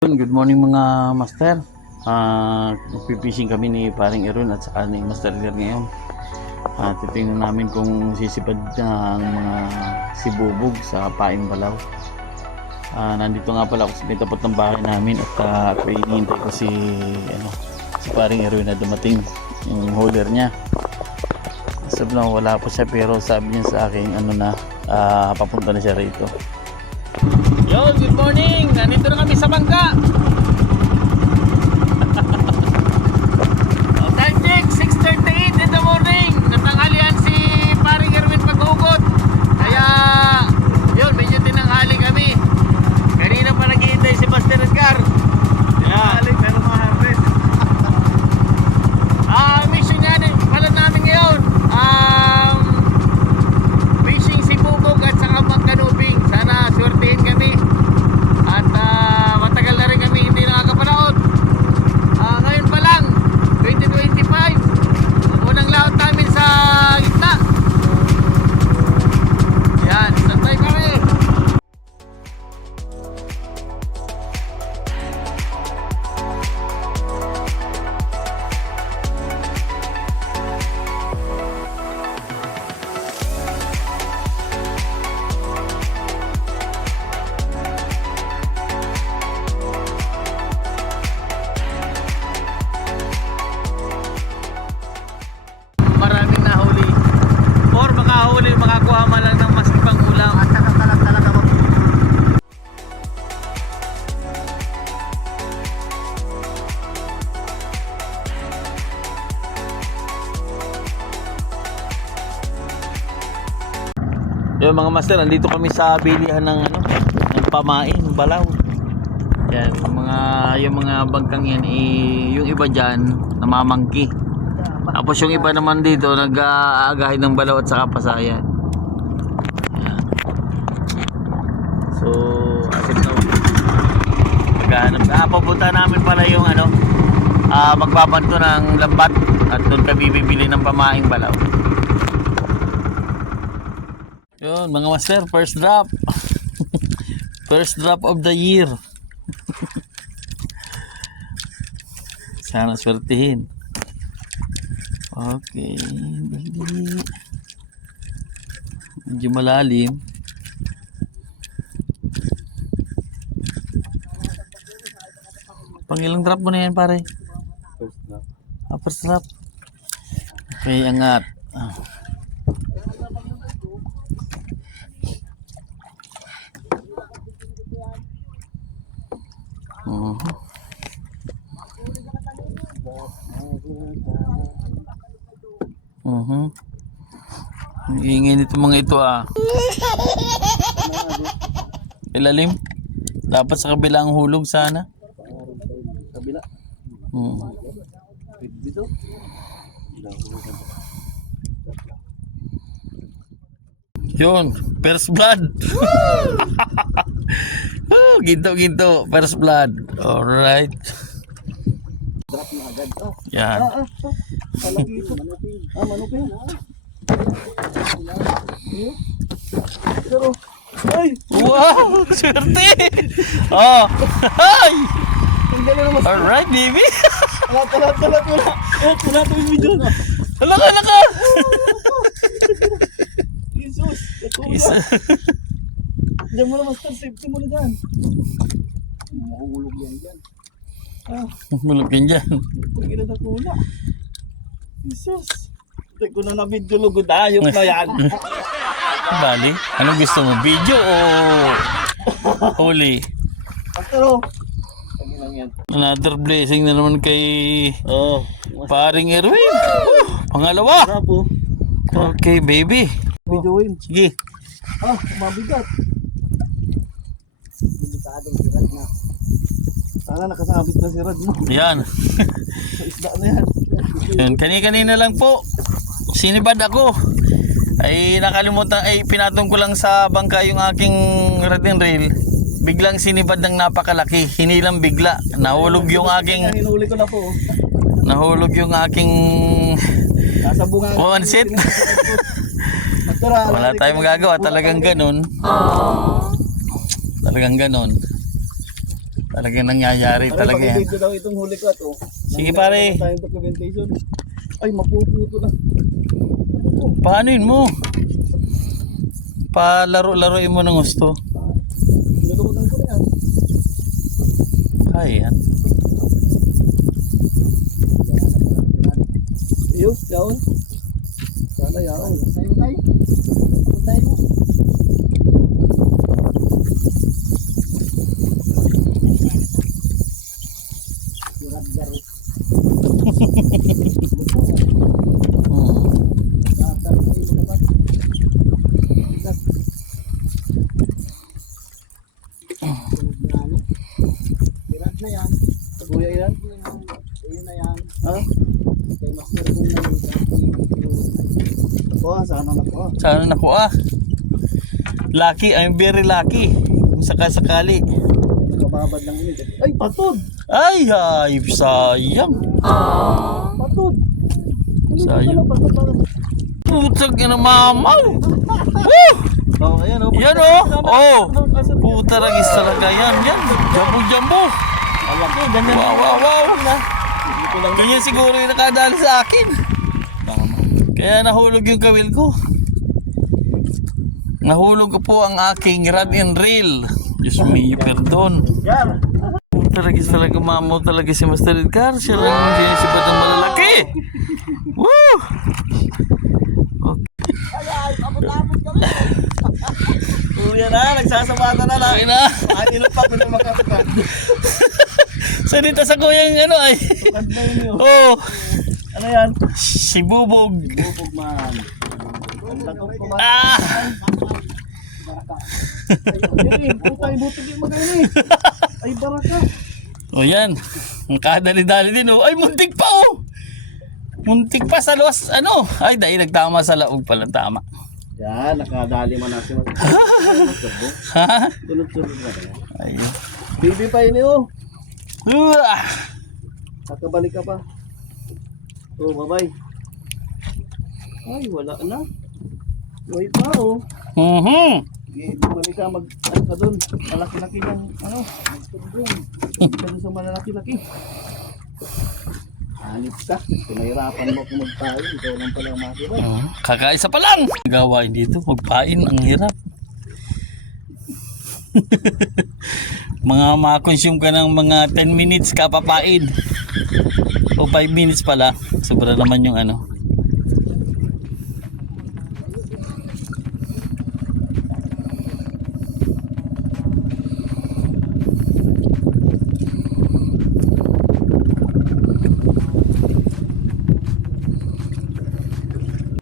Good morning mga master. Magpipishing kami ni paring Aaron at saka ni Master Lear ngayon. Titingnan namin kung sisipad ng mga sibubog sa Paing Balaw. Nandito nga pala ako sa may tapat ng bahay namin at hinihintay ko si paring Aaron na dumating yung hauler niya. Sabi lang wala pa siya pero sabi niya sa akin papunta na siya rito. Yo, good morning! Nandito na kami sa bangka! Time check, 6:38 in the morning! Natanghalian si paring Erwin paghugot. Kaya, yun, medyo tinanghali kami. Kanina pa naghihintay si Master Edgar. Tinanghali, pero ma-harvest. Mission niya pala namin ngayon. Fishing si Bubog at saka magkanubing. Sana swertihin kami. At matagal na rin kami hindi nakakapanood. Ngayon pa lang 2025 unang laot namin sa gitna. Yan, santay kami. Maraming nahuli or makahuli, makakuha man lang ng mas ibang ulam. Talaga ba? Yung mga master, nandito kami sa bilihan ng ng Pamaing Balaw. Yan, yung mga bangkang yan, yung iba diyan namamangki. Tapos yung iba naman dito nag-aagahin ng balaw at saka pasayan. Ayan. So, asip na maghanap. Papunta namin pala yung magbabanto ng lambat at doon kami bibili ng Pamaing Balaw. Yun mga master, first drop. First drop of the year. Sana swertihin. Okay, dali. Medyo malalim. Pangilang drop mo na yan pare? First drop. First drop. Okay, angat. Ang ingay nito mga ito Ilalim. Dapat sa kabila ang hulog sana. Kabila. Dito. Yun, first blood. Ginto, first blood. Alright. Drop na agad. Yan. Palagi ito. Manupin. Pero, ay! Wow! Swerte! Oh! Ay! Ang galing naman. Alright, baby! Talat. Wala ito yung video. Halaka! Jesus! Diyan mo na master, safety mo na dyan. Mahulog yan dyan. Mulog yan dyan. Pagkita na tula. Jesus! Tek ko na na-video lugod. Ayok na yan. Bali, anong gusto mo? Video o huli? Pero, lang yan. Another blessing na naman kay paring Erwin. Pangalawa. Okay, baby. Videoin. Sige. Mabigat. Delikadong si Rad na. Sana nakasabit na si Rad mo. Yan. Sa isda na yan. Yan. Kanina lang po. Sinibad ako. Pinatong ko lang sa bangka yung aking rod and reel. Biglang sinibad ng napakalaki. Hinilang bigla. Nahulog yung aking... Hinuli ko na po. Nahulog yung aking... Nasa bunga. One set. Wala tayong magagawa. Talagang ganun. Talagang ganon. Talagang nangyayari talaga yan. Pakibigyo daw itong huli ko to. Sige, pare. Tayong documentation. Ay, mapuputo na. Paano yun mo? Palaro-laruin mo ng gusto. Nilulugan ko na yan. Ay, yan. Iyo, yaon. Sana yaon. Tayo tayo. Tayo mo. Na yan. Kuya yan. Ayun na yan. Ha? Kay Master kung nakuha. Sana nakuha. Sana nakuha. Lucky, I'm very lucky. Kung sakasakali. Nakababad lang yun. Ay, patod! Ay, sayang. Patod! Sayang. Patod, patod. Putang ina mamaw. Woo! Oh, ayan oh. Yan oh. Oh. Puta ragis talaga yan. Yan. Jambo-jambo. Alaki, ganyan. Wow. Dito lang. Ganyan siguro yung nakadali sa akin. Kaya nahulog yung kawil ko. Nahulog ko po ang aking rod and reel. Diyos me, perdon. Gar! Talaga talaga mamo talaga si Master Edgar. Siya lang ang sinisipat ng malalaki. Woo! Kuya na, nagsasabata na lang. Okay na. Ano pa kung makatukan? Salita sa kuyang ano ay. Tukad na yun yun. Oh, Ano yan? si Bubog. Bubog man. Ang takot ko man. Ah! Ay, putay butog yung magaling eh. Ay, baraka. O yan. Ang kadali-dali din oh. Ay, muntik pa oh. Muntik pa sa luwas. Ano? Ay, dahil nagtama sa laog pala. Tama. Yan, nakadali man natin. Ha? Sunod-sunod na kaya. Ay. Bibi pa yun oh. Ah! Kakabalik ka pa. Oh, bye-bye. Ay, wala na. Buhay pa oh. Bumalik ka, ano ka doon. Malaki-laki ng, magtundong. Ka doon sa malalaki-laki. Hanip ka. Pinahirapan mo kung magtayo. Ikaw lang pala ang makira. Kakaisa pa lang. Gawain dito. Magpain. Ang hirap. Mga makonsume ka ng mga 10 minutes ka papain. O 5 minutes pala. Sobra naman yung ano.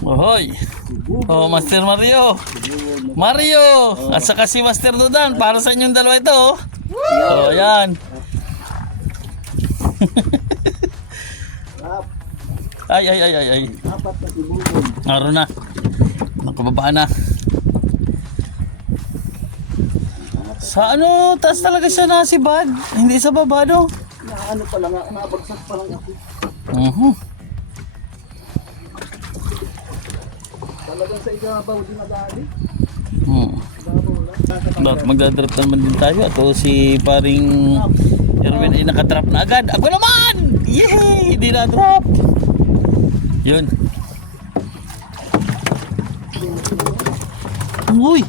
Ohoy. Oh, Master Mario. Mario! At saka si Master Dudan. Para sa inyong dalawa ito. Oh, oh yan. Ay. Apat na sibubog. Naroon na. Nakababa na. Sa ano? Taas talaga siya nasibad. Hindi sa baba no? Na ano pa lang, nabagsak pa lang ako. Talagang sa ibabaw din nadali. Ibabaw lang. Dapat magdadrop naman din tayo. At si paring Erwin ay nakatrap na agad. Ako naman! Yay! Hindi na drop. Yun. Uy!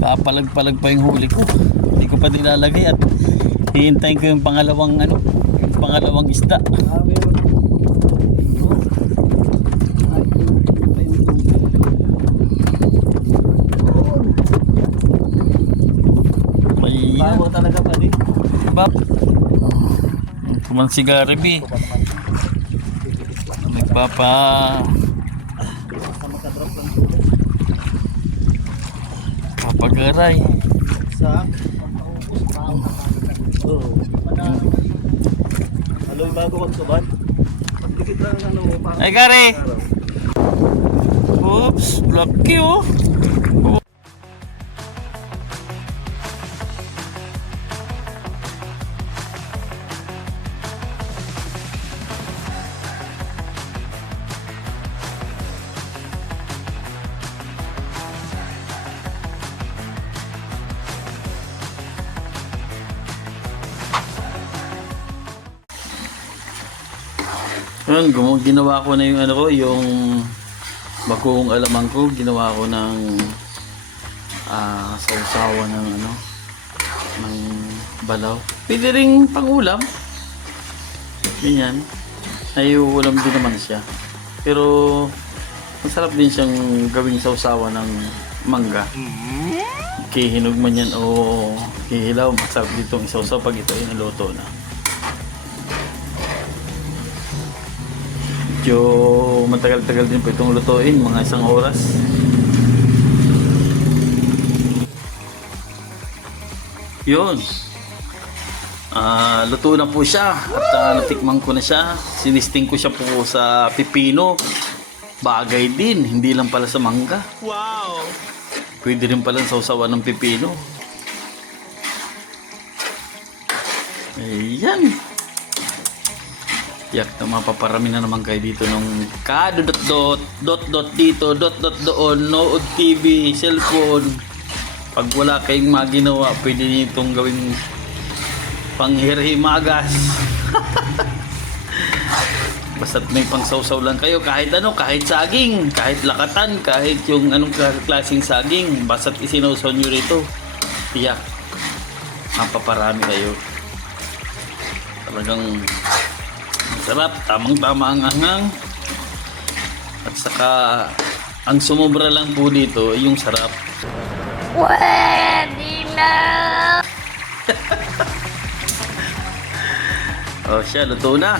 Kapalag-palag pa yung huli ko. Hindi ko pa nilalagay at hihintayin ko yung pangalawang ano, yung pangalawang isda. Meron. Ayan. Bawo talaga pa din. Diba? Kuman si Gariby. Nagpapa... Sa makadrop lang tubig. Papagaray. Sa oo. Aloy bago magsubat. Pagdikit lang ano para. Ay Gary! Oops! Lucky oh! Yun, ginawa ko na yung ano ko, yung bagong alamang ko, ginawa ko ng sausawa ng ano, ng balaw. Pwede ring pang-ulam. Ganyan. Ay, ulam din naman siya. Pero, masarap din siyang gawing sausawa ng mangga. Kihinog man yan o kihilaw, masarap ditong isawsaw pag ito ay naluto na. Medyo matagal-tagal din po itong lutuin, mga 1 oras. Yun. Luto na po siya at natikman ko na siya. Sinisting ko siya po sa pipino. Bagay din, hindi lang pala sa mangga. Wow! Pwede rin pala sausawan ng pipino. Ayan. Yak na mapaparami na naman kayo dito ng dot dito, dot doon, Nood TV, cellphone. Pag wala kayong maginawa, pwede niyo itong gawing panghirhimagas. Basta't may pangsawsaw lang kayo, kahit ano, kahit saging, kahit lakatan, kahit yung anong klaseng saging, basta't isinawsaw nyo rito. Tiyak, mapaparami kayo. Talagang masarap, tamang-tama ang anghang. At saka, ang sumobra lang po dito, yung sarap. Pwede na! Oh, siya, luto na.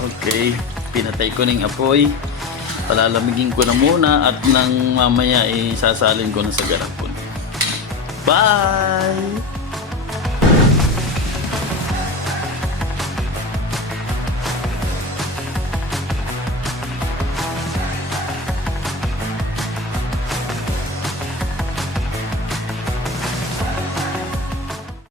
Okay, pinatay ko ng apoy. Palalamigin ko na muna at nang mamaya sasalin ko na sa garapon. Bye!